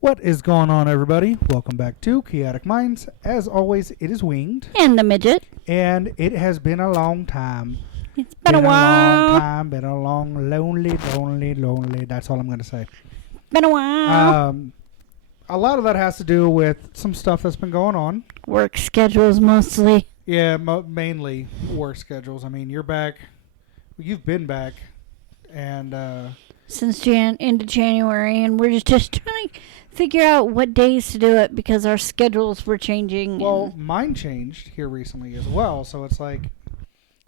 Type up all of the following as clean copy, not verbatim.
What is going on, everybody? Welcome back to Chaotic Minds. As always, it is Winged. And the midget. And it has been a long time. It's been a while. Long time. Been a long, lonely. That's all I'm going to say. Been a while. A lot of that has to do with some stuff that's been going on. Work schedules mostly. Yeah, mainly work schedules. I mean, you're back. You've been back. And since into January, and we're just trying to figure out what days to do it because our schedules were changing. Well, mine changed here recently as well, so it's like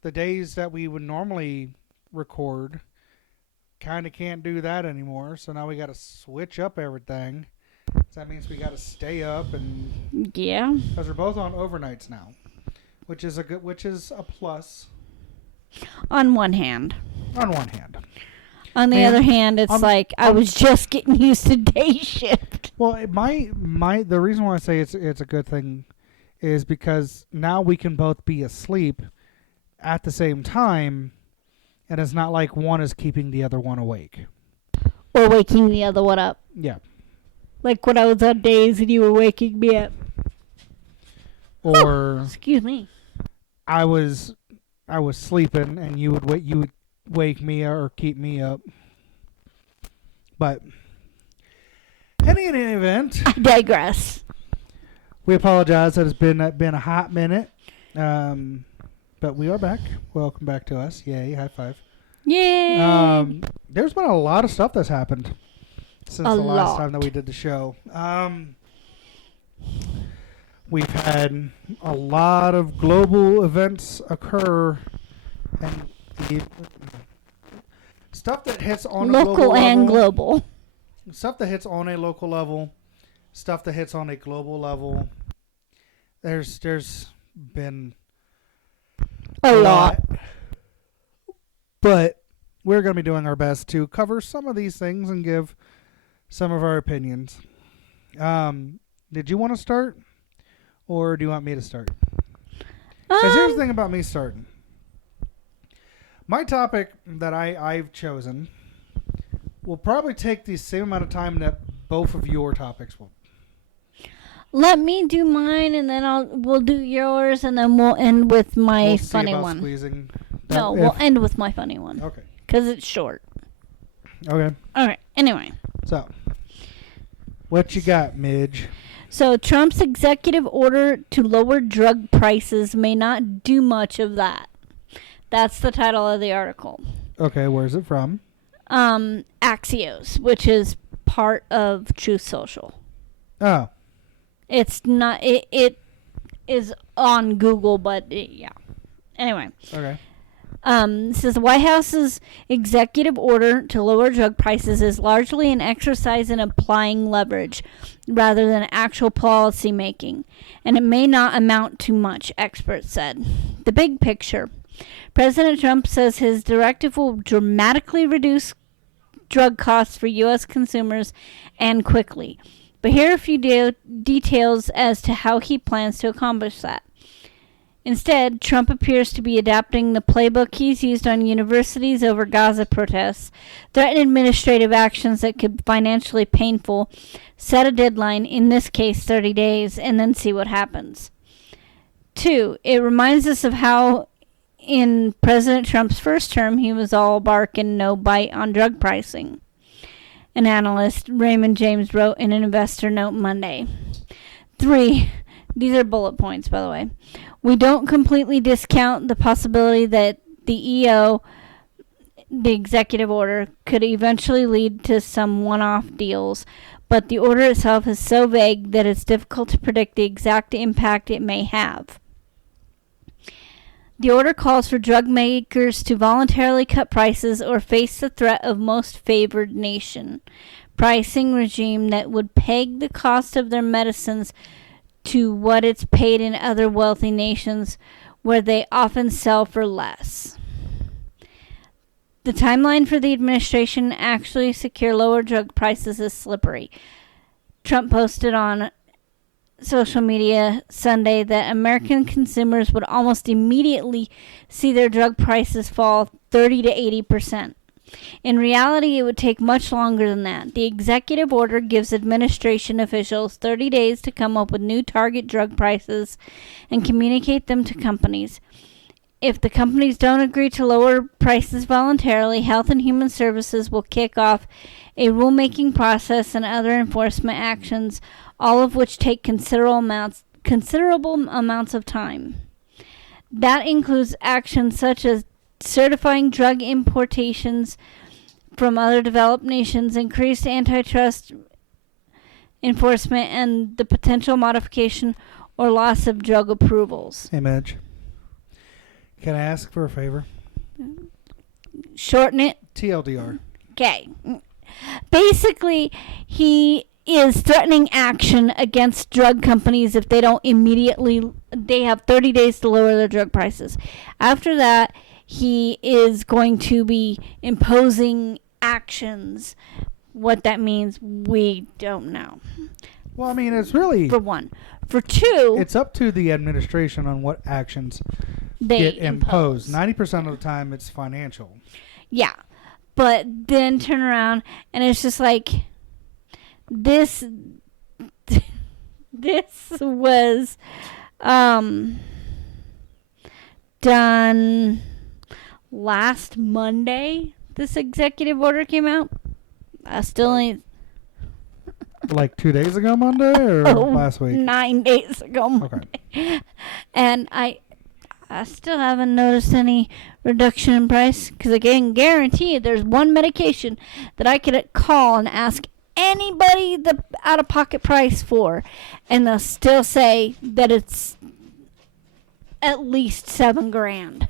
the days that we would normally record kind of can't do that anymore, so now we got to switch up everything. So that means we got to stay up, and yeah, because we're both on overnights now, which is a plus. On one hand. On the other hand, it's like I was just getting used to day shift. Well, the reason why I say it's a good thing is because now we can both be asleep at the same time, and it's not like one is keeping the other one awake. Or waking the other one up. Yeah. Like when I was on days and you were waking me up. Or excuse me. I was sleeping and you would wake me or keep me up. But in any event, I digress. We apologize that it's been a hot minute. But we are back. Welcome back to us. Yay, high five. Yay. There's been a lot of stuff that's happened since the last time that we did the show. We've had a lot of global events occur, and the stuff that hits on a local and global. Stuff that hits on a local level, stuff that hits on a global level. There's been a lot. But we're going to be doing our best to cover some of these things and give some of our opinions. Did you want to start? Or do you want me to start? Because here's the thing about me starting. My topic that I've chosen will probably take the same amount of time that both of your topics will. Let me do mine, and then we'll do yours, and then we'll end with my funny one. Squeezing we'll end with my funny one. Okay. Because it's short. Okay. All right. Anyway. So, what you got, Midge? So, Trump's executive order to lower drug prices may not do much of that. That's the title of the article. Okay, where's it from? Axios, which is part of Truth Social. Oh. It's not, it is on Google, but yeah. Anyway. Okay. It says the White House's executive order to lower drug prices is largely an exercise in applying leverage rather than actual policy making, and it may not amount to much, experts said. The big picture. President Trump says his directive will dramatically reduce drug costs for U.S. consumers and quickly. But here are a few details as to how he plans to accomplish that. Instead, Trump appears to be adapting the playbook he's used on universities over Gaza protests, threaten administrative actions that could be financially painful, set a deadline, in this case 30 days, and then see what happens. 2, it reminds us of how in President Trump's first term he was all bark and no bite on drug pricing. An analyst, Raymond James, wrote in an investor note Monday. 3, these are bullet points, by the way. We don't completely discount the possibility that the executive order, could eventually lead to some one-off deals, but the order itself is so vague that it's difficult to predict the exact impact it may have. The order calls for drug makers to voluntarily cut prices or face the threat of most favored nation pricing regime that would peg the cost of their medicines to what it's paid in other wealthy nations where they often sell for less. The timeline for the administration to actually secure lower drug prices is slippery. Trump posted on social media Sunday that American consumers would almost immediately see their drug prices fall 30 to 80%. In reality, it would take much longer than that. The executive order gives administration officials 30 days to come up with new target drug prices and communicate them to companies. If the companies don't agree to lower prices voluntarily, Health and Human Services will kick off a rulemaking process and other enforcement actions, all of which take considerable amounts of time. That includes actions such as certifying drug importations from other developed nations, increased antitrust enforcement, and the potential modification or loss of drug approvals. Hey, Midge. Can I ask for a favor? Shorten it. TLDR. Okay. Basically, he is threatening action against drug companies if they don't immediately. They have 30 days to lower their drug prices. After that, he is going to be imposing actions. What that means, we don't know. Well, I mean, it's really... For one. For two... It's up to the administration on what actions they get imposed. 90% of the time, it's financial. Yeah. But then turn around, and it's just like... This was done last Monday. This executive order came out. I still ain't. Like 2 days ago Monday or last week? 9 days ago Monday. Okay. And I still haven't noticed any reduction in price, because I can guarantee you there's one medication that I could call and ask anybody the out-of-pocket price for, and they'll still say that it's at least $7,000.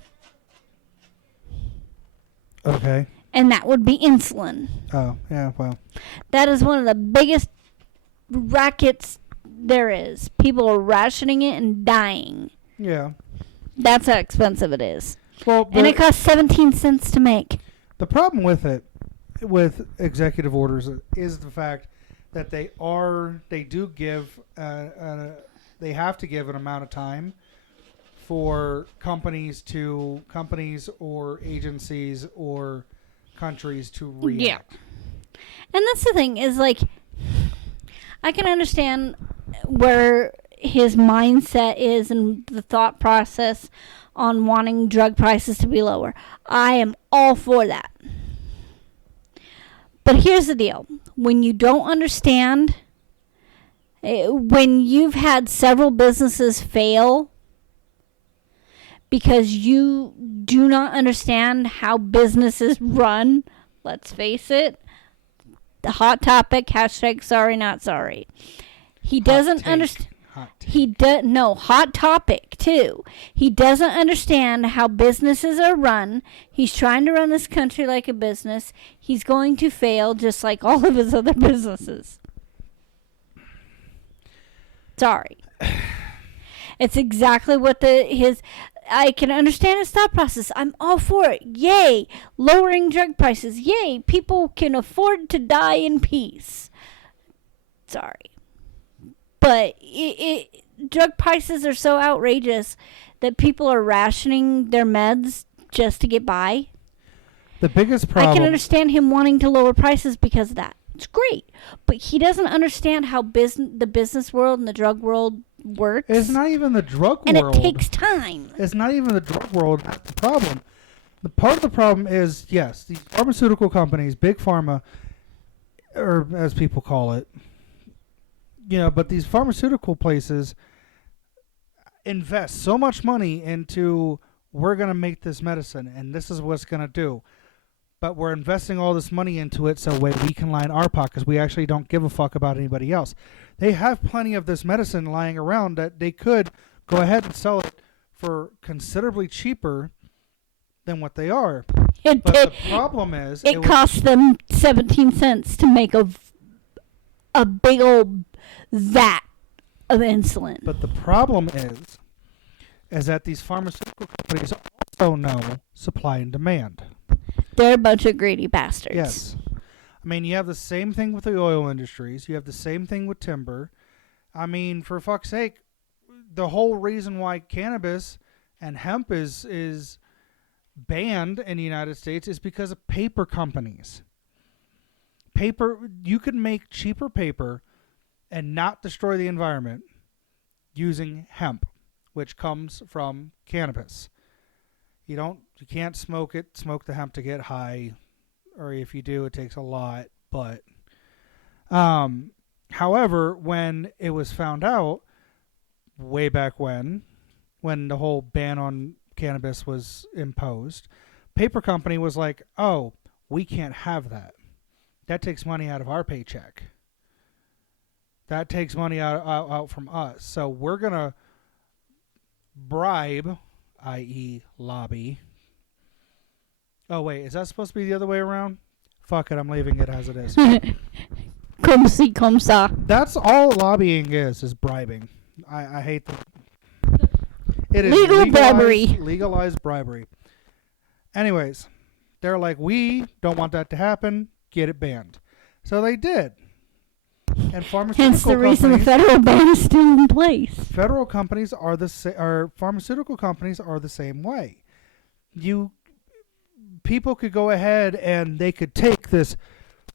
Okay. And that would be insulin. Oh, yeah, well. That is one of the biggest rackets there is. People are rationing it and dying. Yeah. That's how expensive it is. Well, and it costs 17 cents to make. The problem with it, with executive orders, is the fact that they do give, they have to give an amount of time for companies or agencies or countries to react. Yeah. And that's the thing, is like, I can understand where his mindset is and the thought process on wanting drug prices to be lower. I am all for that. But here's the deal. When you don't understand, when you've had several businesses fail because you do not understand how businesses run, let's face it, the hot topic, hashtag sorry not sorry. He doesn't understand. Hot topic too. He doesn't understand how businesses are run. He's trying to run this country like a business. He's going to fail just like all of his other businesses. Sorry. It's exactly what I can understand his thought process. I'm all for it. Yay. Lowering drug prices. Yay. People can afford to die in peace. Sorry. But drug prices are so outrageous that people are rationing their meds just to get by. The biggest problem... I can understand him wanting to lower prices because of that. It's great. But he doesn't understand how the business world and the drug world works. It's not even the drug and world. And it takes time. It's not even the drug world. That's the problem. The part of the problem is, yes, these pharmaceutical companies, big pharma, or as people call it, but these pharmaceutical places invest so much money into, we're going to make this medicine and this is what's going to do. But we're investing all this money into it so we can line our pockets. We actually don't give a fuck about anybody else. They have plenty of this medicine lying around that they could go ahead and sell it for considerably cheaper than what they are. But the problem is... It costs them 17 cents to make a big old vat of insulin. But the problem is that these pharmaceutical companies also know supply and demand. They're a bunch of greedy bastards. Yes. I mean, you have the same thing with the oil industries. You have the same thing with timber. I mean, for fuck's sake, the whole reason why cannabis and hemp is banned in the United States is because of paper companies. You could make cheaper paper and not destroy the environment using hemp, which comes from cannabis. You can't smoke the hemp to get high, or if you do, it takes a lot. But, however, when it was found out way back when the whole ban on cannabis was imposed, paper company was like, "Oh, we can't have that. That takes money out of our paycheck. That takes money out from us. So we're gonna bribe, i.e., lobby." Oh wait, is that supposed to be the other way around? Fuck it, I'm leaving it as it is. Comme si, comme ça. That's all lobbying is bribing. I hate that. It is Legal bribery. Legalized bribery. Anyways, they're like, we don't want that to happen. Get it banned. So they did. And pharmaceutical Hence the reason the companies, federal ban is still in place. federal companies are pharmaceutical companies are the same way. People could go ahead and they could take this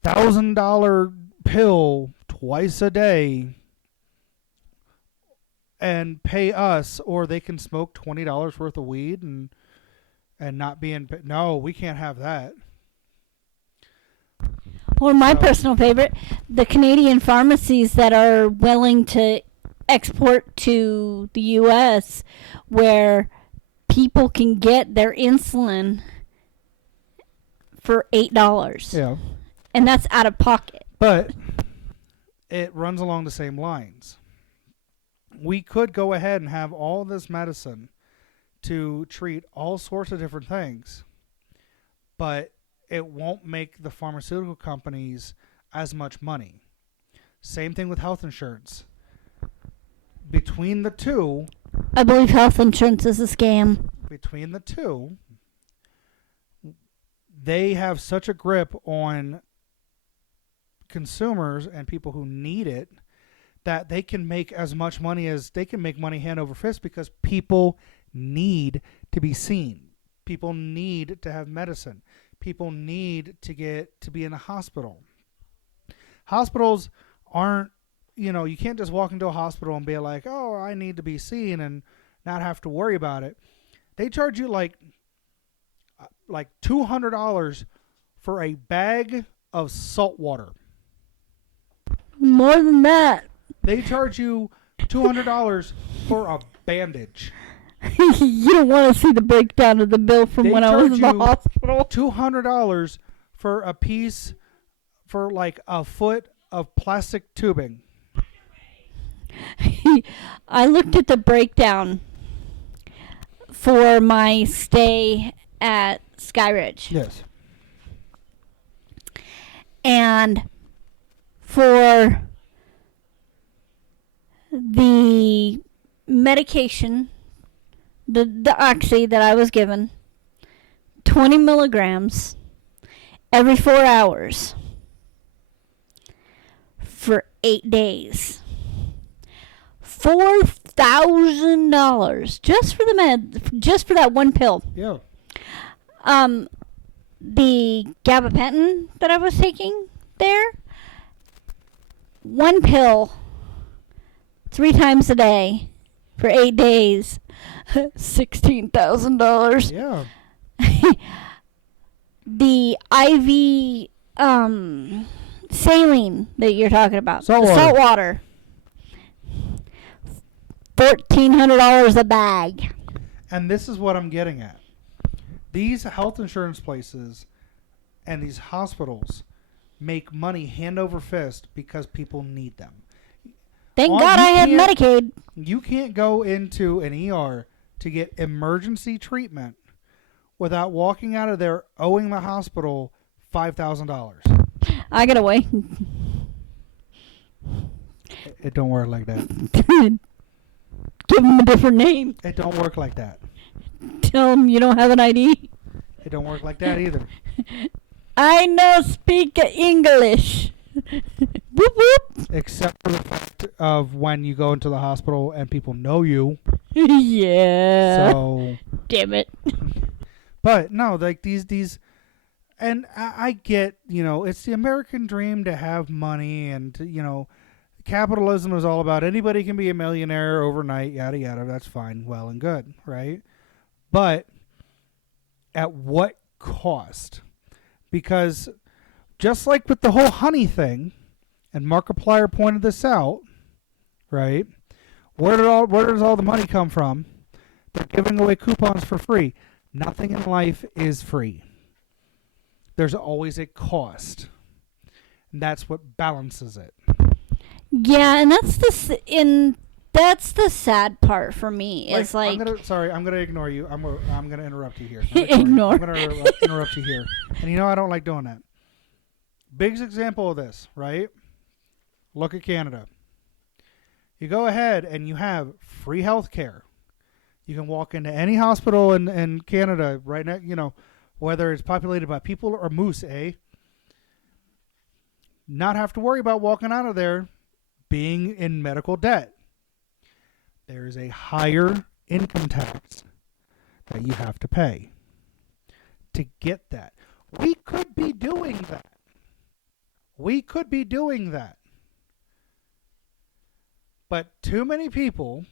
$1,000 pill twice a day and pay us, or they can smoke $20 worth of weed and not be in. No, we can't have that. Or my personal favorite, the Canadian pharmacies that are willing to export to the U.S., where people can get their insulin for $8. Yeah. And that's out of pocket. But it runs along the same lines. We could go ahead and have all this medicine to treat all sorts of different things, but it won't make the pharmaceutical companies as much money. Same thing with health insurance. Between the two, I believe health insurance is a scam. They have such a grip on consumers and people who need it that they can make as much money as they can make money hand over fist, because people need to be seen. People need to have medicine. People need to be in a hospital. Hospitals aren't, you can't just walk into a hospital and be like, "Oh, I need to be seen," and not have to worry about it. They charge you like $200 for a bag of salt water. More than that. They charge you $200 for a bandage. You don't want to see the breakdown of the bill from when I was in the hospital. $200 for a piece, for like a foot of plastic tubing. I looked at the breakdown for my stay at Skyridge. Yes. And for the medication, the oxy that I was given, 20 milligrams every 4 hours for 8 days. $4,000 just for the just for that one pill. Yeah. The gabapentin that I was taking there, one pill 3 times a day for 8 days, $16,000. Yeah. The IV saline that you're talking about, Salt water, $1,400 a bag. And this is what I'm getting at. These health insurance places and these hospitals make money hand over fist because people need them. Thank God I have Medicaid. You can't go into an ER to get emergency treatment without walking out of there owing the hospital $5,000. I got away. It don't work like that. Give them a different name. It don't work like that. Tell them you don't have an ID. It don't work like that either. I know speak English. Whoop whoop. Except for the fact of when you go into the hospital and people know you. Yeah. So, damn it. But no, like these, and I get, it's the American dream to have money, and capitalism is all about anybody can be a millionaire overnight, yada yada. That's fine, well and good, right? But at what cost? Because just like with the whole honey thing, and Markiplier pointed this out, right? Where does all the money come from? They're giving away coupons for free. Nothing in life is free. There's always a cost. And that's what balances it. Yeah, and that's the sad part for me. Is like, I'm gonna ignore you. I'm gonna interrupt you here. Ignore. I'm gonna interrupt you here. And I don't like doing that. Biggest example of this, right? Look at Canada. You go ahead and you have free health care. You can walk into any hospital in Canada right now, whether it's populated by people or moose, not have to worry about walking out of there being in medical debt. There is a higher income tax that you have to pay to get that. We could be doing that. But too many people,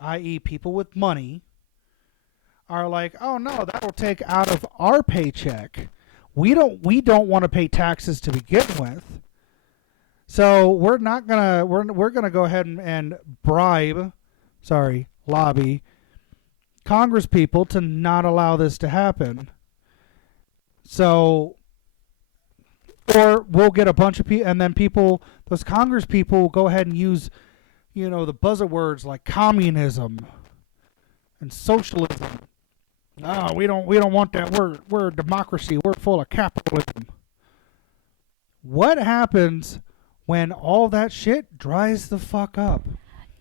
i.e. people with money, are like, oh no, that'll take out of our paycheck. We don't want to pay taxes to begin with. So we're gonna go ahead and lobby Congress people to not allow this to happen. So, or we'll get a bunch of people, and then those Congress people will go ahead and use, the buzzwords like communism and socialism. No, we don't want that. We're a democracy. We're full of capitalism. What happens when all that shit dries the fuck up?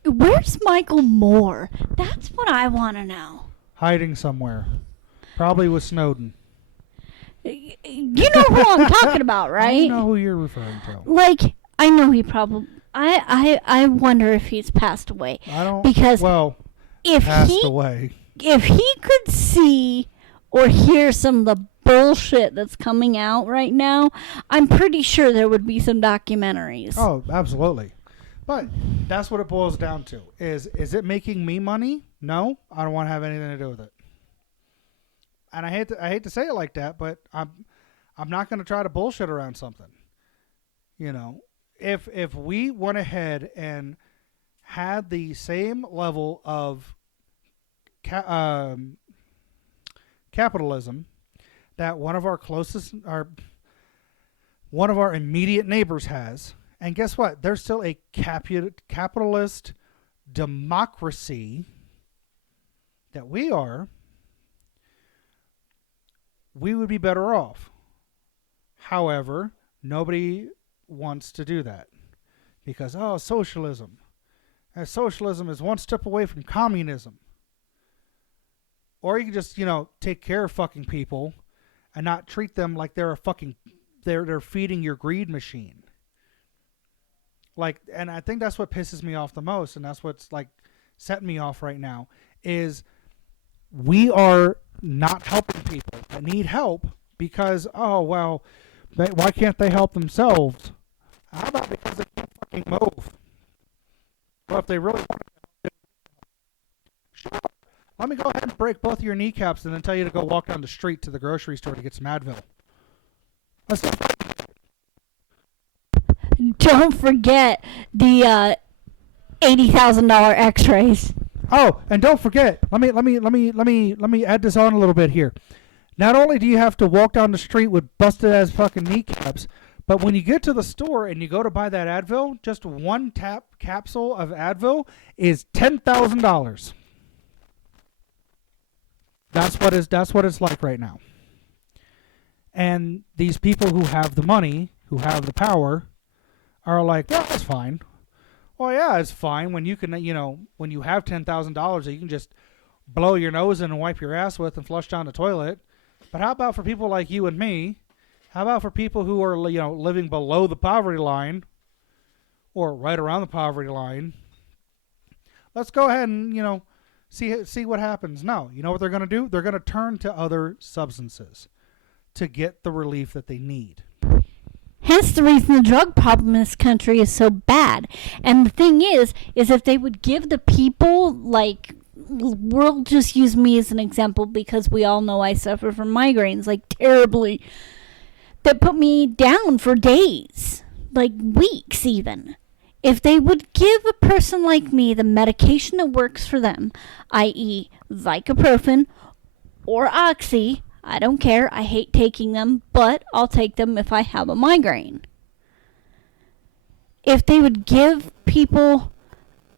Where's Michael Moore? That's what I want to know. Hiding somewhere. Probably with Snowden. You know who I'm talking about, right? I know who you're referring to. Like, I know he probably... I wonder if he's passed away. I don't... Because if passed away. If he could see or hear some of the bullshit that's coming out right now, I'm pretty sure there would be some documentaries. Oh, absolutely. But that's what it boils down to. Is it making me money? No, I don't want to have anything to do with it. And I hate to say it like that, but I'm not going to try to bullshit around something. If we went ahead and had the same level of capitalism that one of our immediate neighbors has, and guess what? There's still a capitalist democracy that we are. We would be better off. However, nobody wants to do that because socialism. And socialism is one step away from communism. Or you can just, take care of fucking people and not treat them like they're they're feeding your greed machine. And I think that's what pisses me off the most, and that's what's setting me off right now, is we are not helping people that need help because, why can't they help themselves? How about because they can't fucking move? Well, if they really want to, sure. Let me go ahead and break both of your kneecaps and then tell you to go walk down the street to the grocery store to get some Advil. Let's not. Don't forget the $80,000 X-rays. Oh, and don't forget. Let me add this on a little bit here. Not only do you have to walk down the street with busted ass fucking kneecaps, but when you get to the store and you go to buy that Advil, just one capsule of Advil is $10,000. That's what it's like right now. And these people who have the money, who have the power, are like, well, that's fine. Well, yeah, it's fine when you can, when you have $10,000 that you can just blow your nose in and wipe your ass with and flush down the toilet. But how about for people like you and me? How about for people who are, living below the poverty line or right around the poverty line? Let's go ahead and, See what happens. No, you know what they're going to do? They're going to turn to other substances to get the relief that they need. Hence the reason the drug problem in this country is so bad. And the thing is if they would give the people, like, we'll just use me as an example because we all know I suffer from migraines, like, terribly, that put me down for days, like weeks even. If they would give a person like me the medication that works for them, i.e. Vicaprofen or Oxy, I don't care, I hate taking them, but I'll take them if I have a migraine. If they would give people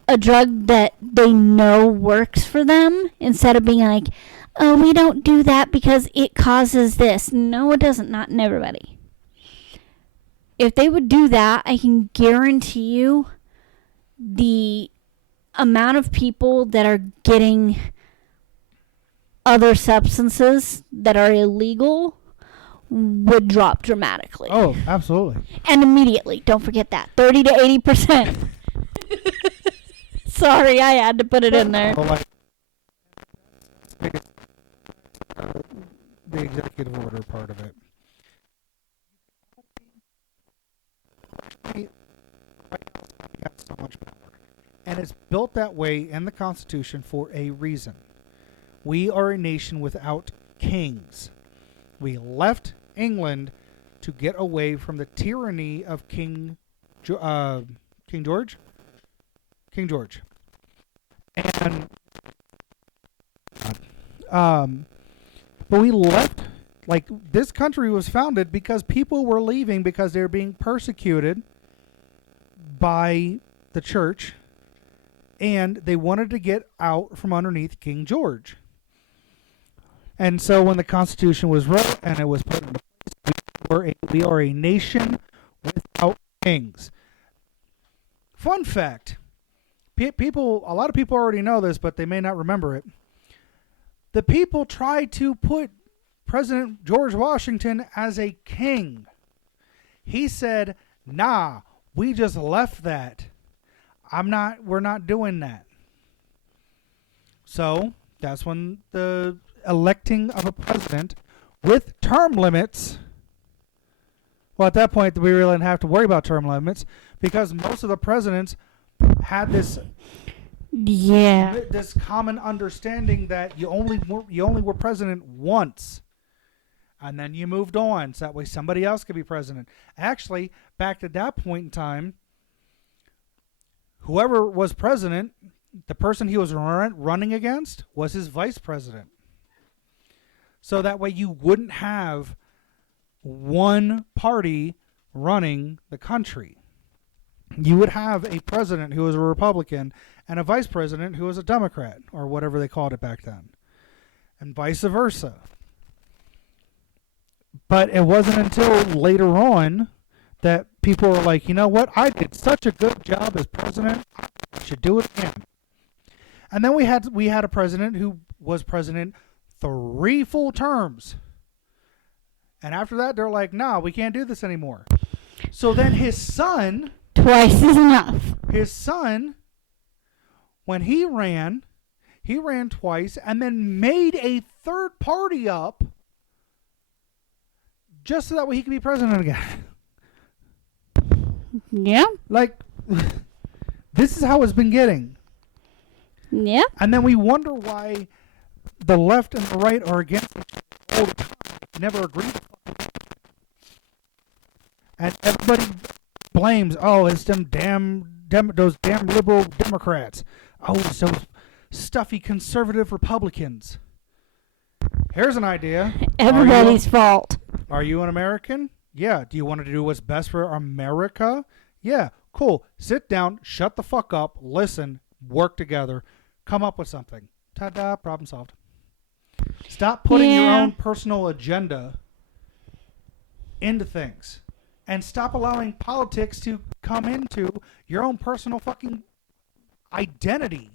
a drug that they know works for them, instead of being like, oh, we don't do that because it causes this. No, it doesn't, not in everybody. If they would do that, I can guarantee you the amount of people that are getting other substances that are illegal would drop dramatically. Oh, absolutely. And immediately. Don't forget that. 30 to 80%. Sorry, I had to put it in there. Well, the executive order part of it. So much power. And it's built that way in the Constitution for a reason. We are a nation without kings. We left England to get away from the tyranny of King George. And but we left, like, this country was founded because people were leaving because they were being persecuted by the church, and they wanted to get out from underneath King George. And so when the Constitution was wrote and it was put into place, we are a nation without kings. Fun fact. A lot of people already know this, but they may not remember it. The people tried to put President George Washington as a king. He said, nah, we just left that. We're not doing that. So that's when the electing of a president with term limits. Well, at that point, we really didn't have to worry about term limits because most of the presidents had this common understanding that you only were president once, and then you moved on, so that way somebody else could be president. Actually, back at that point in time, whoever was president, the person he was running against was his vice president. So that way you wouldn't have one party running the country. You would have a president who was a Republican and a vice president who was a Democrat, or whatever they called it back then, and vice versa. But it wasn't until later on that people were like, you know what, I did such a good job as president, I should do it again. And then we had a president who was president 3 full terms. And after that, they're like, nah, we can't do this anymore. So then his son... Twice is enough. His son, when he ran twice and then made a third party up just so that way he could be president again. Yeah. Like, this is how it's been getting. Yeah. And then we wonder why the left and the right are against each other all the time. They never agree. And everybody blames, oh, it's them those damn liberal Democrats. Oh, it's those stuffy conservative Republicans. Here's an idea. Everybody's fault. Are you an American? Yeah. Do you want to do what's best for America? Yeah. Cool. Sit down, shut the fuck up, listen, work together, come up with something. Ta-da, problem solved. Stop putting your own personal agenda into things. And stop allowing politics to come into your own personal fucking identity.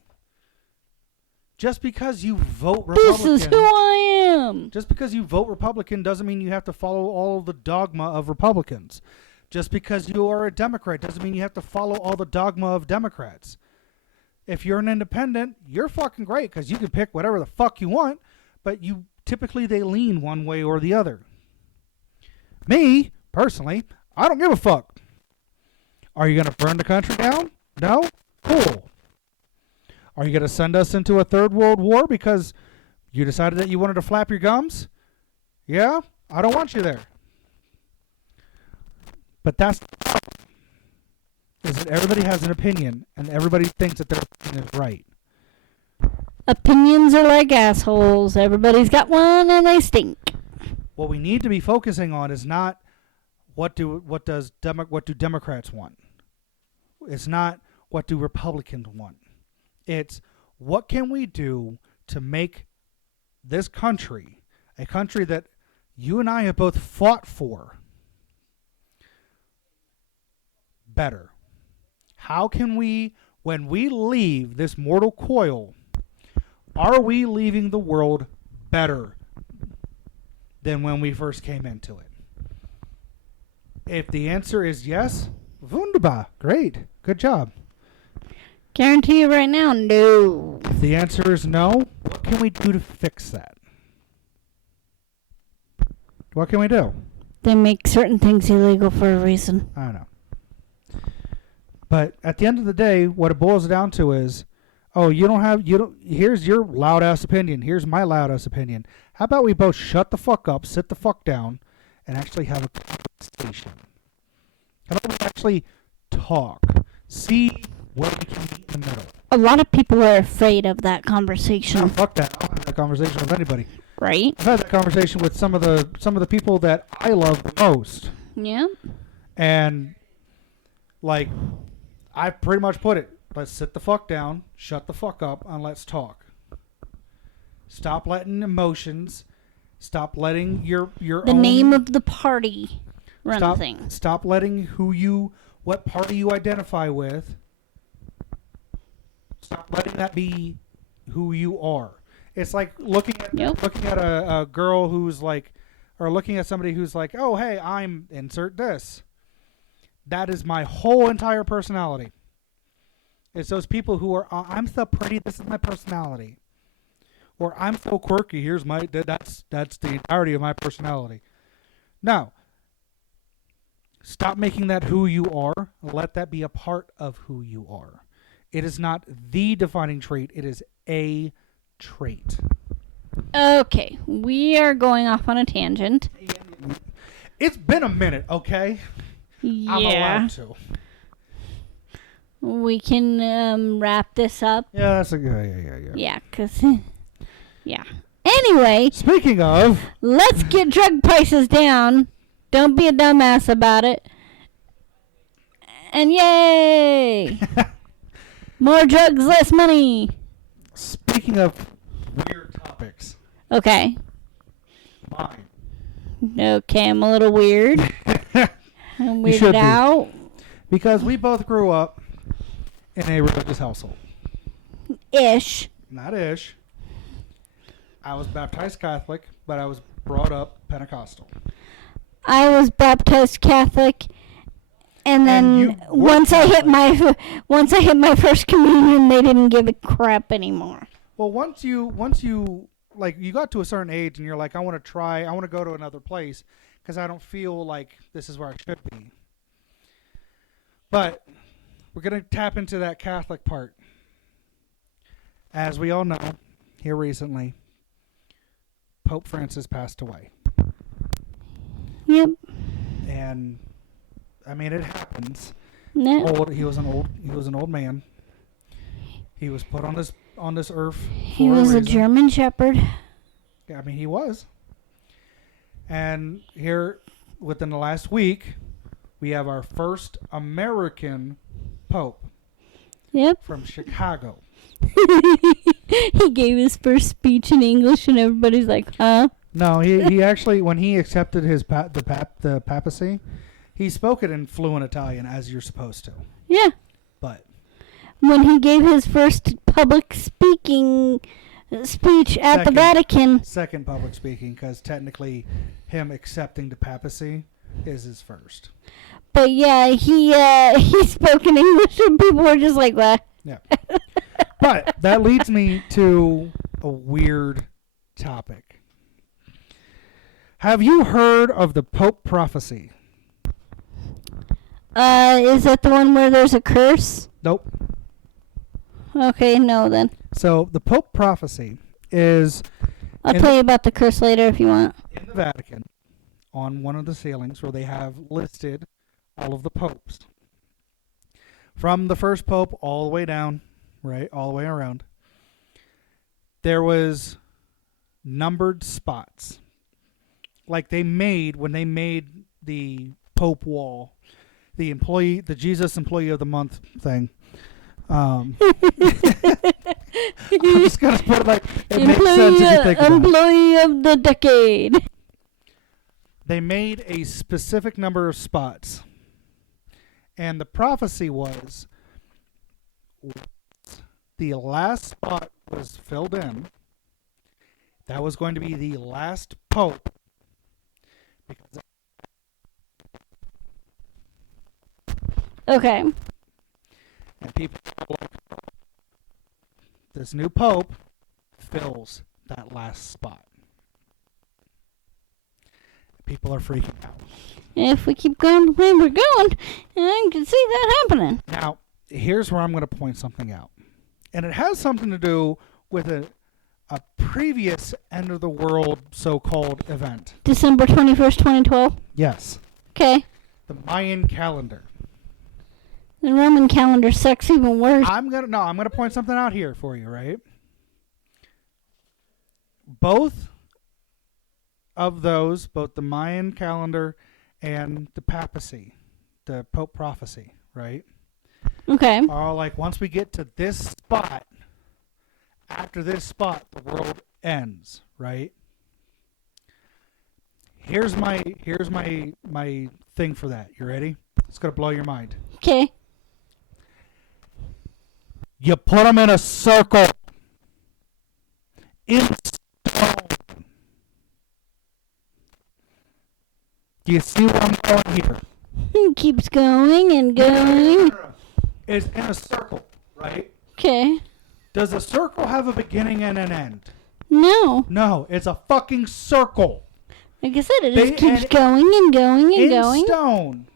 Just because you vote Republican. This is who I am. Just because you vote Republican doesn't mean you have to follow all of the dogma of Republicans. Just because you are a Democrat doesn't mean you have to follow all the dogma of Democrats. If you're an independent, you're fucking great because you can pick whatever the fuck you want, but you typically they lean one way or the other. Me, personally, I don't give a fuck. Are you going to burn the country down? No? Cool. Are you going to send us into a third world war because you decided that you wanted to flap your gums? Yeah? I don't want you there. But that's the problem, is that everybody has an opinion and everybody thinks that their opinion is right. Opinions are like assholes. Everybody's got one and they stink. What we need to be focusing on is not what do Democrats want. It's not what do Republicans want. It's what can we do to make this country a country that you and I have both fought for better. How can we, when we leave this mortal coil, are we leaving the world better than when we first came into it? If the answer is yes, wunderbar, great, good job. Guarantee you right now, no. If the answer is no, what can we do to fix that? What can we do? They make certain things illegal for a reason. I don't know. But at the end of the day, what it boils down to is, here's your loud ass opinion. Here's my loud ass opinion. How about we both shut the fuck up, sit the fuck down, and actually have a conversation? How about we actually talk? See where we can meet in the middle. A lot of people are afraid of that conversation. Oh, fuck that. I don't have that conversation with anybody. Right? I've had that conversation with some of the people that I love the most. Yeah. And like I pretty much put it, let's sit the fuck down, shut the fuck up, and let's talk. Stop letting emotions, stop letting your the own name of the party run things. Stop letting what party you identify with. Stop letting that be who you are. It's like looking at a girl who's like, or looking at somebody who's like, oh hey, I'm insert this. That is my whole entire personality. It's those people who are, I'm so pretty, this is my personality. Or I'm so quirky, that's the entirety of my personality. No. Stop making that who you are. Let that be a part of who you are. It is not the defining trait. It is a trait. Okay, we are going off on a tangent. It's been a minute, okay? Yeah. I'm allowed to. We can wrap this up. Yeah, that's a good. Yeah, because... yeah. Anyway, Speaking of... let's get drug prices down. Don't be a dumbass about it. And yay! More drugs, less money. Speaking of weird topics. Okay. Mine. Okay, I'm a little weird. I'm weirded out. Because we both grew up in a religious household. Ish. Not ish. I was baptized Catholic, but I was brought up Pentecostal. I was baptized Catholic, and then once I hit my first communion, they didn't give a crap anymore. Well, once you like you got to a certain age and you're like, I want to go to another place because I don't feel like this is where I should be. But we're going to tap into that Catholic part. As we all know, here recently, Pope Francis passed away. Yep. And I mean, it happens. No. He was an old man. He was put on this earth. He was a German Shepherd. Yeah, I mean, he was. And here, within the last week, we have our first American Pope. Yep. From Chicago. He gave his first speech in English, and everybody's like, huh? No, he actually, when he accepted the papacy, he spoke it in fluent Italian, as you're supposed to. Yeah. But when he gave his first public speaking speech at the Vatican. Second public speaking, because technically him accepting the papacy is his first. But yeah, he spoke in English, and people were just like, what? Yeah. But that leads me to a weird topic. Have you heard of the Pope prophecy? Is that the one where there's a curse? Nope. Okay, no then. So the Pope prophecy is I'll in tell you about the curse later if you want. in the Vatican on one of the ceilings where they have listed all of the popes. From the first pope all the way down, right, all the way around. There was numbered spots. Like when they made the Pope wall, the Jesus Employee of the Month thing. I'm just gonna put it like it makes sense if you think about it. Employee of the decade. They made a specific number of spots, and the prophecy was the last spot was filled in. That was going to be the last pope. Because Okay. and people are like, this new pope fills that last spot. People are freaking out. If we keep going the way we're going, I can see that happening. Now, here's where I'm going to point something out. And it has something to do with a previous end of the world so-called event. December 21st, 2012. Yes. Okay. The Mayan calendar. The Roman calendar sucks even worse. I'm gonna point something out here for you, right? Both of those, both the Mayan calendar and the papacy, the Pope prophecy, right? Okay. Are like once we get to this spot, after this spot, the world ends, right? Here's my thing for that. You ready? It's gonna blow your mind. Okay. You put them in a circle. In stone. Do you see where I'm going here? It keeps going and going. It's in a circle, right? Okay. Does a circle have a beginning and an end? No. No, it's a fucking circle. Like I said, it They- just keeps and- going and going and In going. stone,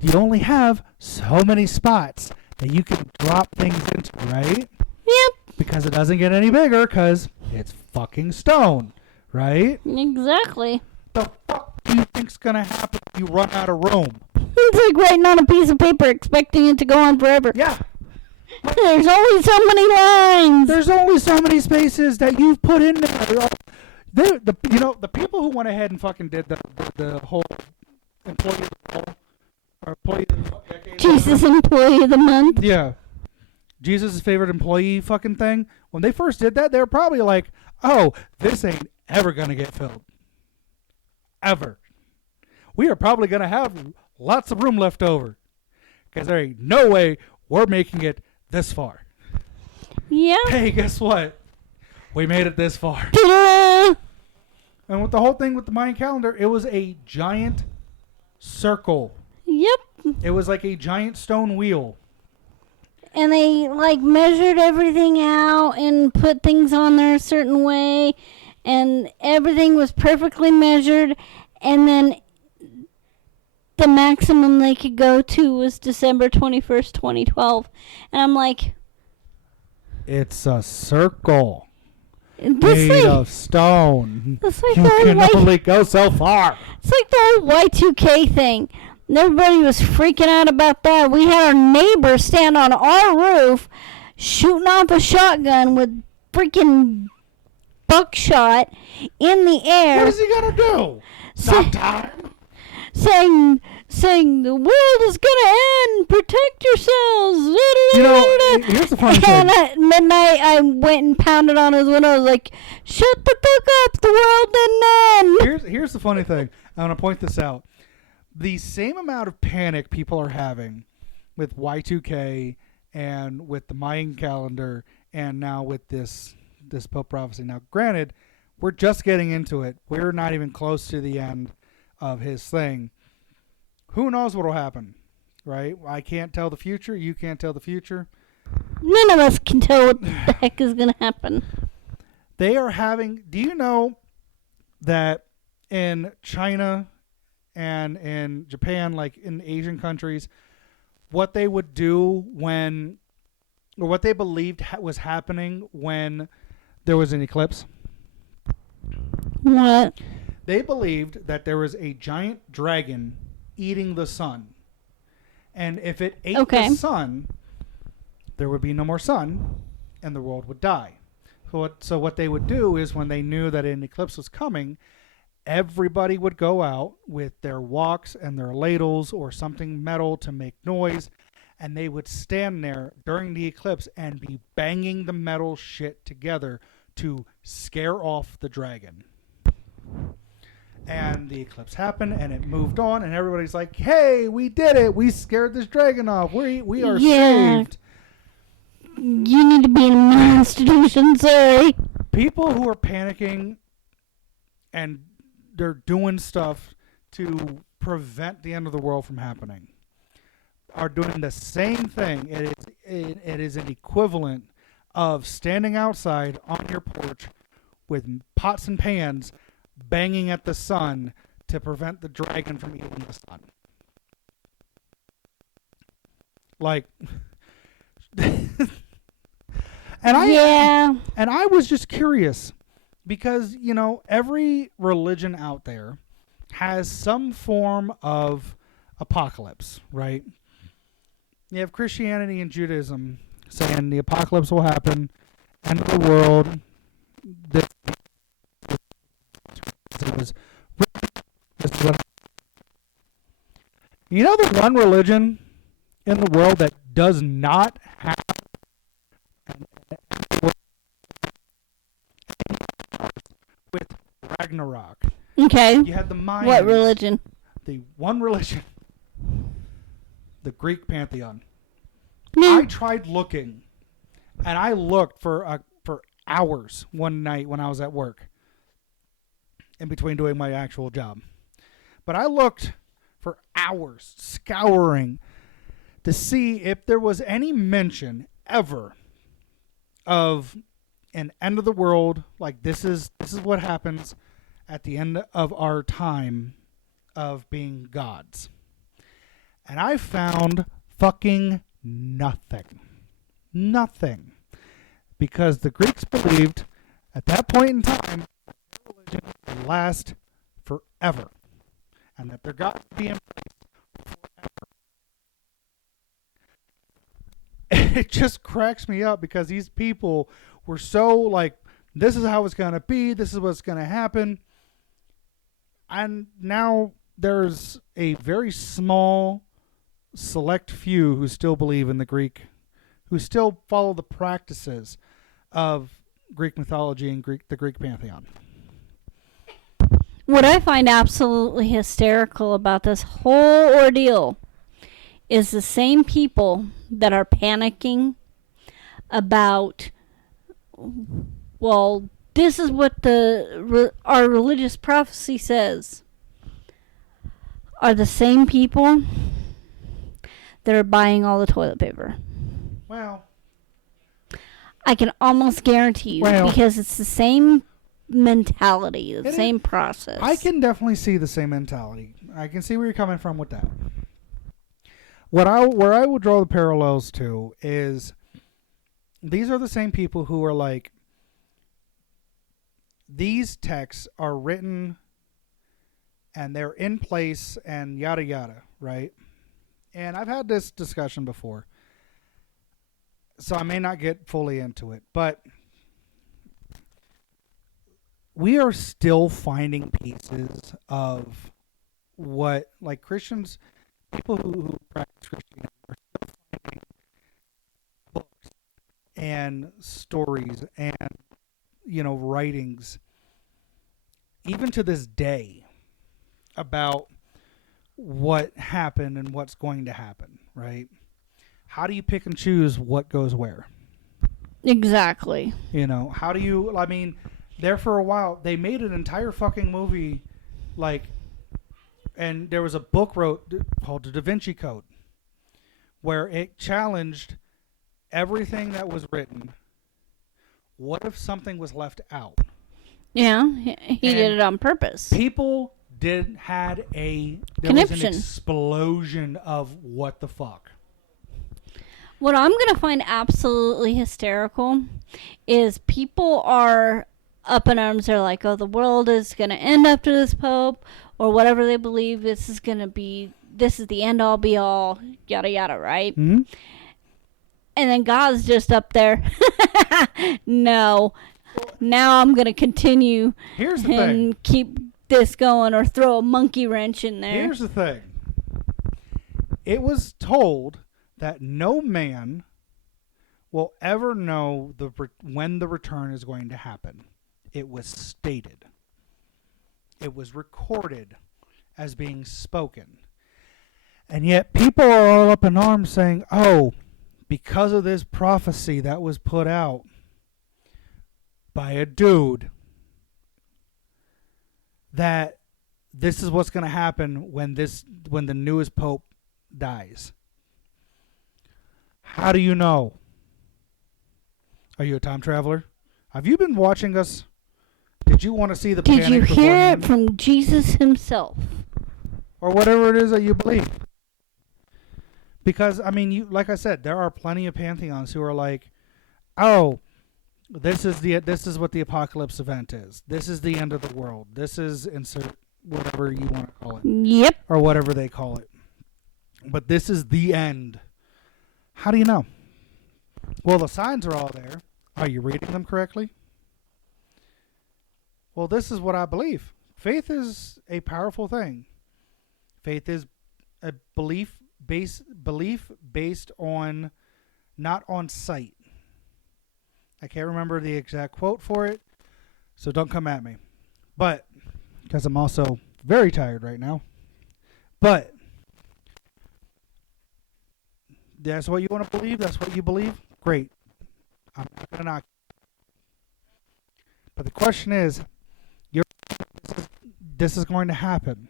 you only have so many spots that you can drop things into, right? Yep. Because it doesn't get any bigger because it's fucking stone, right? Exactly. The fuck do you think's gonna happen if you run out of room? It's like writing on a piece of paper expecting it to go on forever. Yeah, There's only so many lines. there's only so many spaces that you've put in there. The people who went ahead and fucking did the whole employee of the whole, or employee of the decade, Jesus Employee of the Month. yeah, Jesus' favorite employee fucking thing. When they first did that, they were probably like, "Oh, this ain't ever gonna get filled, ever. We are probably gonna have lots of room left over, because there ain't no way we're making it this far." Yeah. Hey, guess what? We made it this far. Ta-da! And with the whole thing with the Mayan calendar, it was a giant circle. Yep. It was like a giant stone wheel. And they like measured everything out and put things on there a certain way, and everything was perfectly measured, and then the maximum they could go to was December 21st, 2012. And I'm like, It's a circle this made like, of stone. it's like You the can whole only go so far. It's like the whole Y2K thing. And everybody was freaking out about that. We had our neighbor stand on our roof shooting off a shotgun with freaking buckshot in the air. What is he gonna do? Sa- Stop time? saying the world is gonna end. Protect yourselves. You know, here's the funny And thing. at midnight, I went and pounded on his window. I was like, "Shut the fuck up! The world didn't end." Here's the funny thing. I want to point this out. The same amount of panic people are having with Y2K and with the Mayan calendar and now with this Pope prophecy. Now, granted, we're just getting into it. We're not even close to the end of his thing. Who knows what will happen, right? I can't tell the future. You can't tell the future. None of us can tell what the heck is going to happen. They are having. Do you know that in China and in Japan, like in Asian countries, what they would do when, or what they believed was happening when there was an eclipse? What? They believed that there was a giant dragon eating the sun. And if it ate the sun, there would be no more sun and the world would die. So what they would do is when they knew that an eclipse was coming, everybody would go out with their woks and their ladles or something metal to make noise, and they would stand there during the eclipse and be banging the metal shit together to scare off the dragon. And the eclipse happened, and it moved on, and everybody's like, "Hey, we did it! We scared this dragon off. We are saved." You need to be in an institution, sorry. People who are panicking and they're doing stuff to prevent the end of the world from happening are doing the same thing. It is an equivalent of standing outside on your porch with pots and pans banging at the sun to prevent the dragon from eating the sun. Like, and I was just curious because, you know, every religion out there has some form of apocalypse, right? You have Christianity and Judaism saying the apocalypse will happen, end of the world. You know the one religion in the world that does not have with Ragnarok. Okay. You had the Mayans. What religion? The one religion. The Greek pantheon. No. I tried looking, and I looked for hours one night when I was at work, in between doing my actual job. But I looked for hours, scouring, to see if there was any mention ever of an end of the world, like this is what happens at the end of our time of being gods. And I found fucking nothing. Nothing. Because the Greeks believed at that point in time their religion would last forever. And that their God would be in place forever. It just cracks me up because these people were so like, this is how it's going to be, this is what's going to happen. And now there's a very small, select few who still believe in the Greek, who still follow the practices of Greek mythology and the Greek pantheon. What I find absolutely hysterical about this whole ordeal is the same people that are panicking about, well, this is what our religious prophecy says, are the same people that are buying all the toilet paper. Well, I can almost guarantee you, because it's the same mentality, the same process. I can definitely see the same mentality. I can see where you're coming from with that. Where I will draw the parallels to is these are the same people who are like, these texts are written and they're in place and yada yada, right? And I've had this discussion before, so I may not get fully into it, but we are still finding pieces of what, like Christians, people who practice Christianity are still finding books and stories and, you know, writings, even to this day, about what happened and what's going to happen, right? How do you pick and choose what goes where? Exactly. You know, how do you, I mean, there for a while, they made an entire fucking movie, like, and there was a book wrote called The Da Vinci Code, where it challenged everything that was written, what if something was left out? Yeah, he did it on purpose. People there was an Conniption. explosion of what the fuck. What I'm going to find absolutely hysterical is people are up in arms. They're like, oh, the world is going to end after this pope, or whatever they believe this is the end all be all, yada yada, right? Mm-hmm. And then God's just up there. No. Now I'm going to continue Here's the and thing. keep this going, or throw a monkey wrench in there. Here's the thing. It was told that no man will ever know when the return is going to happen. It was stated. It was recorded as being spoken. And yet people are all up in arms saying, oh, because of this prophecy that was put out by a dude, that this is what's going to happen when the newest pope dies. How do you know? Are you a time traveler? Have you been watching us? Did you want to see the Did panic you hear beforehand? it from Jesus himself? Or whatever it is that you believe? Because, I mean, like I said, there are plenty of pantheons who are like, oh, this is what the apocalypse event is. This is the end of the world. This is insert whatever you want to call it. Yep. Or whatever they call it. But this is the end. How do you know? Well, the signs are all there. Are you reading them correctly? Well, this is what I believe. Faith is a powerful thing. Faith is a belief based on, not on sight. I can't remember the exact quote for it, so don't come at me. But, because I'm also very tired right now. But, that's what you want to believe? That's what you believe? Great. I'm not going to knock. But the question is, this is going to happen.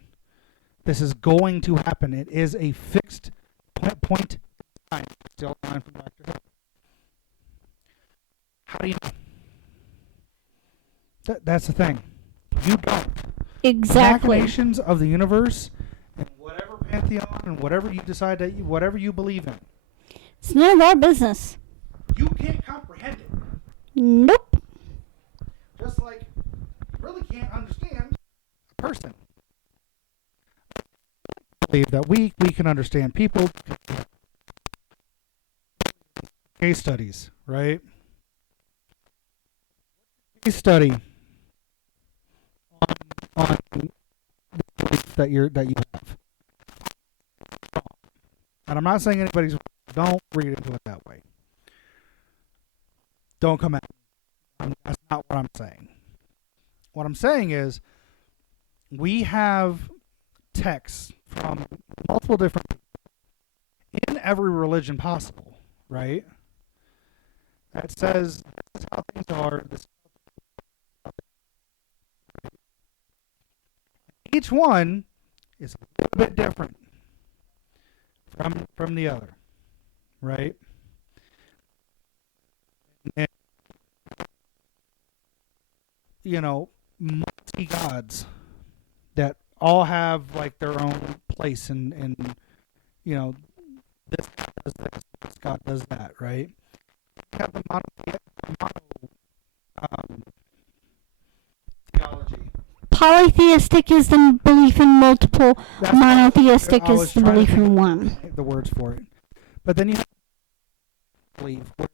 This is going to happen. It is a fixed point in time. Still line from Dr. Hill. How do you know? That's the thing. You don't. Exactly. The machinations of the universe and whatever pantheon and whatever you decide that whatever you believe in, It's none of our business. you can't comprehend it. Nope. Just like you really can't understand a person. I believe that we can understand people. Case studies, right? Case study on the belief that you have. And I'm not saying anybody's wrong. Don't read into it that way. Don't come at me. That's not what I'm saying. What I'm saying is we have texts from multiple different people in every religion possible, right? That says this is how things are. Each one is a little bit different from the other, right? And, multi-gods that all have like their own place and this God does this God does that, right? You have the theology. Polytheistic is the belief in multiple. That's Monotheistic I was is the trying to belief think in of one. the words for it. But then you have to believe where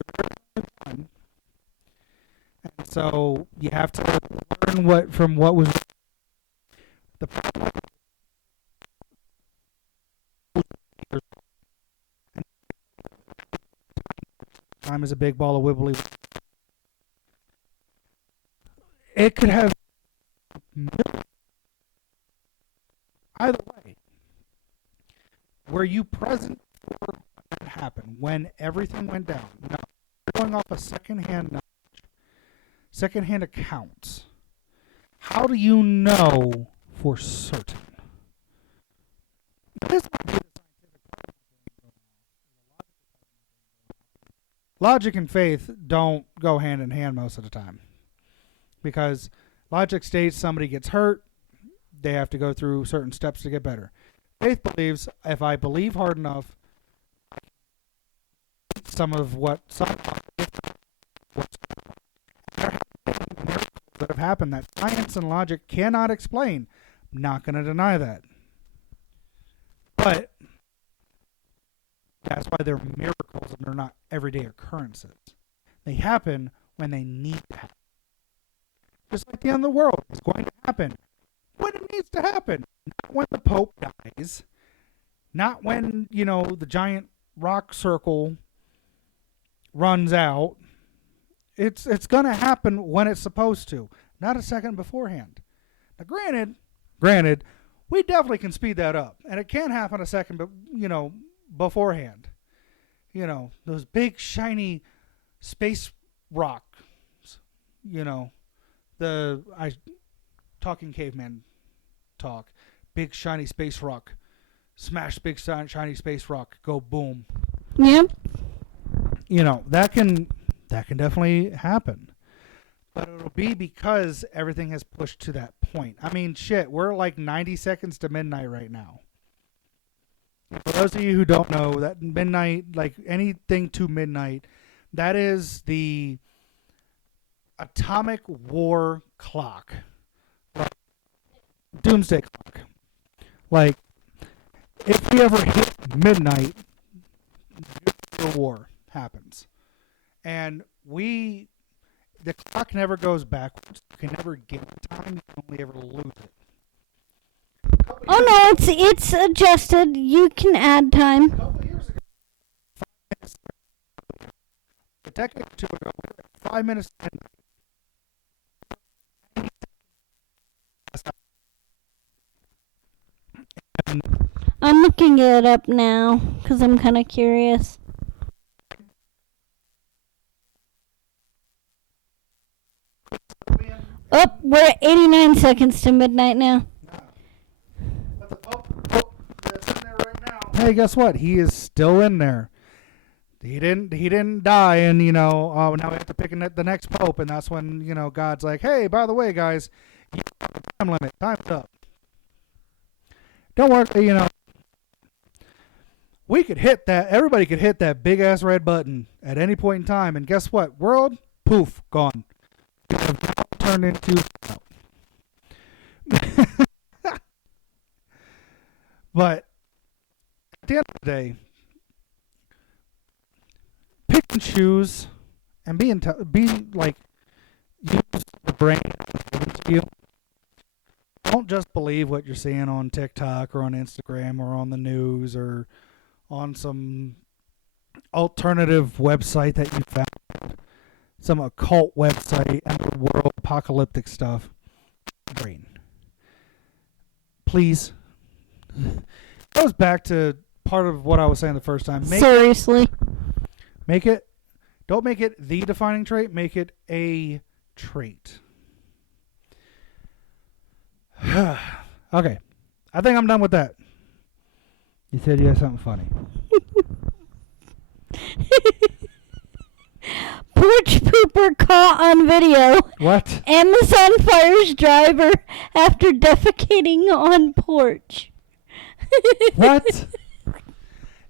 there's one. And so you have to learn from what was the problem. Time is a big ball of wibbly. It could have either way. Were you present for what happened when everything went down? No, you're going off a secondhand knowledge, secondhand accounts. How do you know for certain? This might be the scientific part. logic and faith don't go hand in hand most of the time. Because logic states somebody gets hurt, they have to go through certain steps to get better. Faith believes if I believe hard enough, some of what some miracles that have happened that science and logic cannot explain. I'm not going to deny that. But that's why they're miracles and they're not everyday occurrences. They happen when they need to happen. Just like the end of the world is going to happen when it needs to happen. Not when the Pope dies. Not when, the giant rock circle runs out. It's going to happen when it's supposed to, not a second beforehand. Now, granted, we definitely can speed that up, and it can happen a second, beforehand. Those big shiny space rocks. Talking caveman talk. Big shiny space rock. Smash big shiny space rock. Go boom. Yep. That can definitely happen. But it'll be because everything has pushed to that point. I mean, shit, we're like 90 seconds to midnight right now. For those of you who don't know, that midnight, like anything to midnight, that is the atomic war clock. Doomsday clock. Like, if we ever hit midnight, nuclear war happens. And the clock never goes backwards. You can never gain time. You can only ever lose it. Oh no, it's adjusted. You can add A time. couple of years ago, 5 minutes. A decade or two ago, we were at 5 minutes to midnight. And I'm looking it up now because I'm kind of curious. Oh, we're at 89 seconds to midnight now. But the Pope that's in there right now. Hey, guess what? He is still in there. He didn't die, and now we have to pick the next Pope, and that's when God's like, hey, by the way, guys, you have a time limit. Time's up. Don't worry, we could hit that. Everybody could hit that big ass red button at any point in time, and guess what? World, poof, gone. We have now turned into. But at the end of the day, pick and choose, and be like, use the brain given to you. Don't just believe what you're seeing on TikTok or on Instagram or on the news or on some alternative website that you found, some occult website, end of the world, apocalyptic stuff. Brain. Please. Goes back to part of what I was saying the first time. Seriously. Don't make it the defining trait, make it a trait. Okay. I think I'm done with that. You said you had something funny. Porch pooper caught on video. What? Amazon fires driver after defecating on porch. What?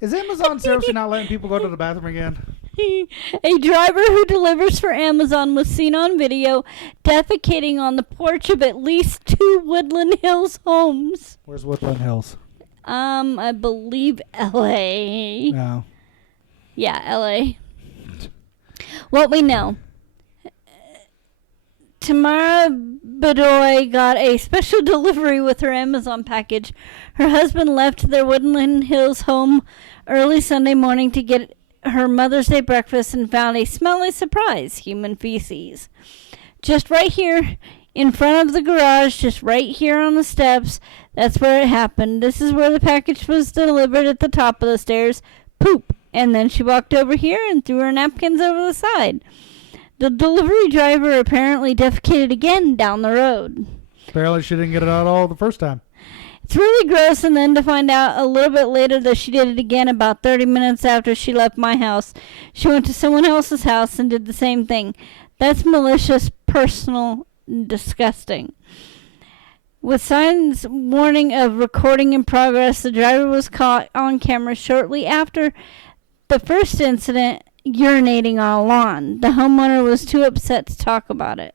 Is Amazon seriously not letting people go to the bathroom again? A driver who delivers for Amazon was seen on video defecating on the porch of at least 2 Woodland Hills homes. Where's Woodland Hills? I believe LA. No. Yeah, LA. What we know. Tamara Bedoy got a special delivery with her Amazon package. Her husband left their Woodland Hills home early Sunday morning to get her Mother's Day breakfast and found a smelly surprise, human feces. Just right here in front of the garage, just right here on the steps, that's where it happened. This is where the package was delivered at the top of the stairs. Poop. And then she walked over here and threw her napkins over the side. The delivery driver apparently defecated again down the road. Apparently she didn't get it out all the first time. It's really gross, and then to find out a little bit later that she did it again about 30 minutes after she left my house. She went to someone else's house and did the same thing. That's malicious, personal, and disgusting. With signs warning of recording in progress, the driver was caught on camera shortly after the first incident urinating on a lawn. The homeowner was too upset to talk about it.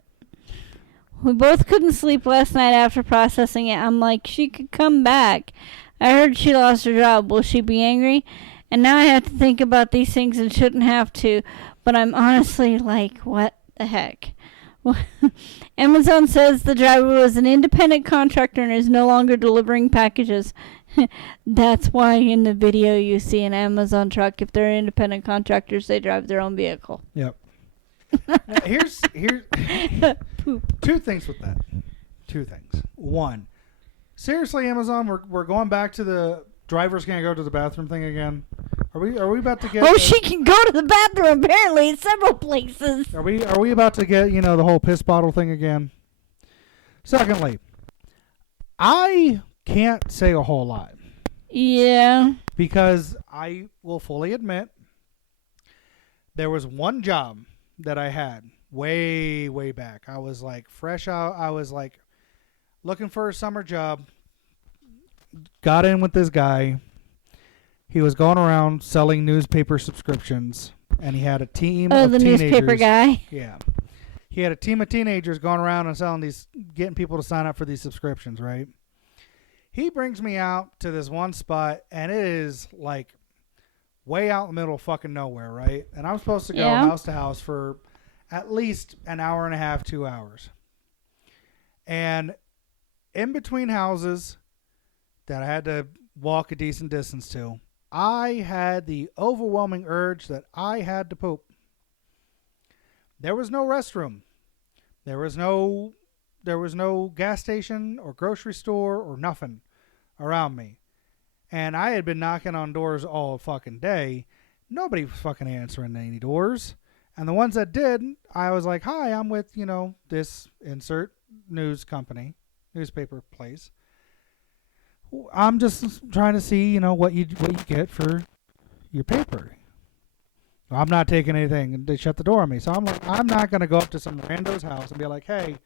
We both couldn't sleep last night after processing it. I'm like, she could come back. I heard she lost her job. Will she be angry? And now I have to think about these things and shouldn't have to. But I'm honestly like, what the heck? Amazon says the driver was an independent contractor and is no longer delivering packages. That's why in the video you see an Amazon truck. If they're independent contractors, they drive their own vehicle. Yep. Now, here's two things with that. Two things. One, seriously, Amazon, we're going back to the drivers can't go to the bathroom thing again. Are we about to get? Oh, she can go to the bathroom apparently in several places. Are we about to get the whole piss bottle thing again? Secondly, I can't say a whole lot. Yeah. Because I will fully admit there was one job that I had way back. I was like fresh out. I was like looking for a summer job. Got in with this guy. He was going around selling newspaper subscriptions, and he had a team of the teenagers. Newspaper guy. Yeah. He had a team of teenagers going around and selling getting people to sign up for these subscriptions, right? He brings me out to this one spot, and it is like way out in the middle of fucking nowhere, right? And I'm supposed to go house to house for at least an hour and a half, 2 hours. And in between houses that I had to walk a decent distance to, I had the overwhelming urge that I had to poop. There was no restroom. There was no gas station or grocery store or nothing around me. And I had been knocking on doors all fucking day. Nobody was fucking answering any doors. And the ones that did, I was like, hi, I'm with, this insert news company, newspaper place. I'm just trying to see, what you get for your paper. I'm not taking anything. And they shut the door on me. So I'm like, I'm not going to go up to some rando's house and be like, hey,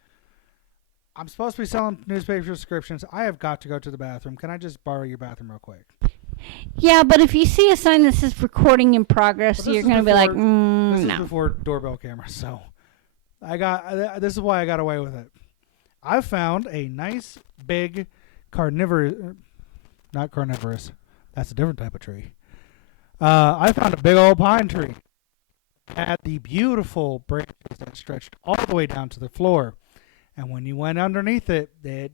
I'm supposed to be selling newspaper subscriptions. I have got to go to the bathroom. Can I just borrow your bathroom real quick? Yeah, but if you see a sign that says recording in progress, you're going to be like, this is no. before doorbell cameras. So this is why I got away with it. I found a nice big not carnivorous. That's a different type of tree. I found a big old pine tree. Had the beautiful branches that stretched all the way down to the floor. And when you went underneath it, the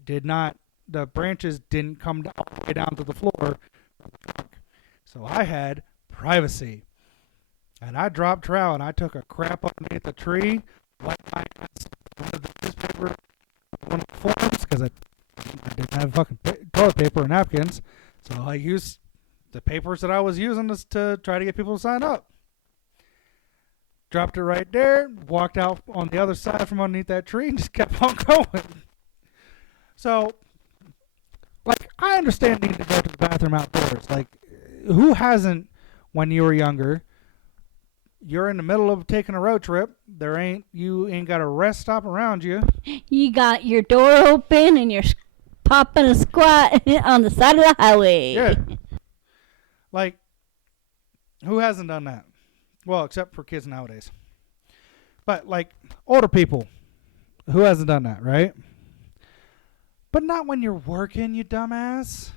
branches didn't come all the way down to the floor. So I had privacy. And I dropped trowel and I took a crap underneath the tree, wiped my ass, one of the newspaper, one of the forms, because I didn't have fucking toilet paper or napkins. So I used the papers that I was using to try to get people to sign up. Dropped it right there, walked out on the other side from underneath that tree, and just kept on going. So, I understand needing to go to the bathroom outdoors. Who hasn't, when you were younger, you're in the middle of taking a road trip, you ain't got a rest stop around you. You got your door open, and you're popping a squat on the side of the highway. Yeah. Who hasn't done that? Well, except for kids nowadays. But, older people. Who hasn't done that, right? But not when you're working, you dumbass.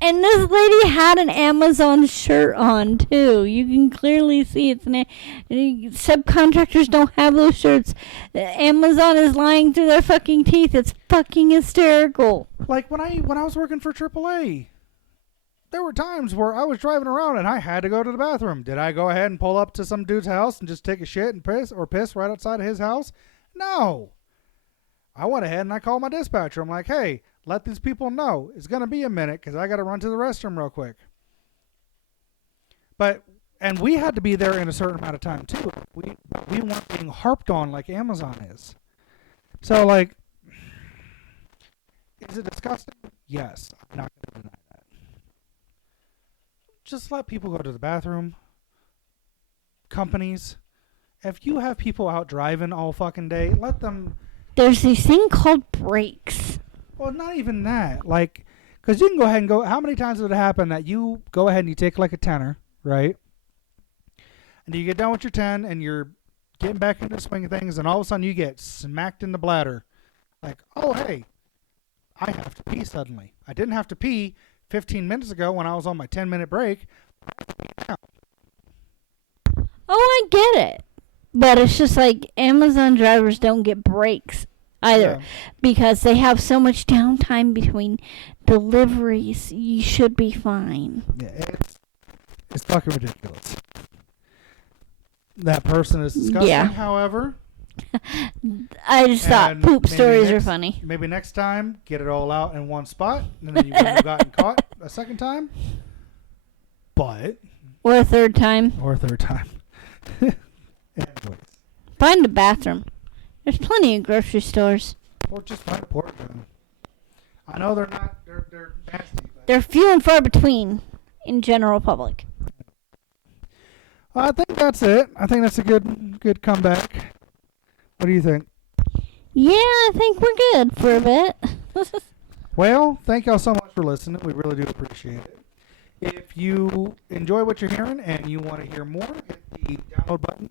And this lady had an Amazon shirt on, too. You can clearly see it's subcontractors don't have those shirts. Amazon is lying through their fucking teeth. It's fucking hysterical. When I was working for AAA, there were times where I was driving around and I had to go to the bathroom. Did I go ahead and pull up to some dude's house and just take a shit and piss right outside of his house? No. I went ahead and I called my dispatcher. I'm like, hey, let these people know. It's going to be a minute because I got to run to the restroom real quick. And we had to be there in a certain amount of time too. We weren't being harped on like Amazon is. So Is it disgusting? Yes. I'm not going to deny that. Just let people go to the bathroom. Companies, if you have people out driving all fucking day, let them. There's this thing called breaks. Well, not even that. Like, because you can go ahead and go. How many times would it happen that you go ahead and you take like a tenner, right? And you get done with your 10 and you're getting back into the swing of things, and all of a sudden you get smacked in the bladder. Like, oh, hey, I have to pee suddenly. I didn't have to pee 15 minutes ago when I was on my 10-minute break. I have to pee now. Oh, I get it. But it's just like Amazon drivers don't get breaks either because they have so much downtime between deliveries. You should be fine. Yeah, it's fucking ridiculous. That person is disgusting, Yeah. however. I just thought And poop maybe stories are next- funny. Maybe next time, get it all out in one spot, and then you wouldn't have gotten caught a second time. But, Or a third time. or a third time. Anyways. Find a bathroom. There's plenty of grocery stores. Or just find a porta john. I know they're not, they're nasty. But They're few and far between in general public. I think that's it. I think that's a good comeback. What do you think? Yeah, I think we're good for a bit. Well, thank y'all so much for listening. We really do appreciate it. If you enjoy what you're hearing and you want to hear more, hit the download button.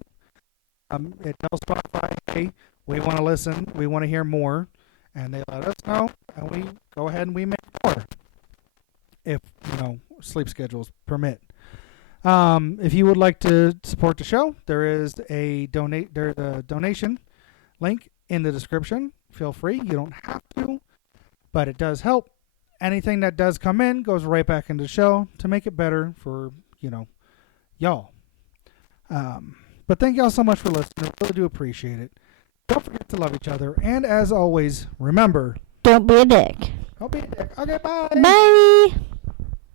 It tells Spotify, hey, we want to listen, we want to hear more, and they let us know, and we go ahead and we make more, if sleep schedules permit. If you would like to support the show, there is a donation link in the description. Feel free. You don't have to, but it does help. Anything that does come in goes right back into the show to make it better for, y'all. But thank y'all so much for listening. I really do appreciate it. Don't forget to love each other. And as always, remember, Don't be a dick. don't be a dick. Okay, bye. Bye.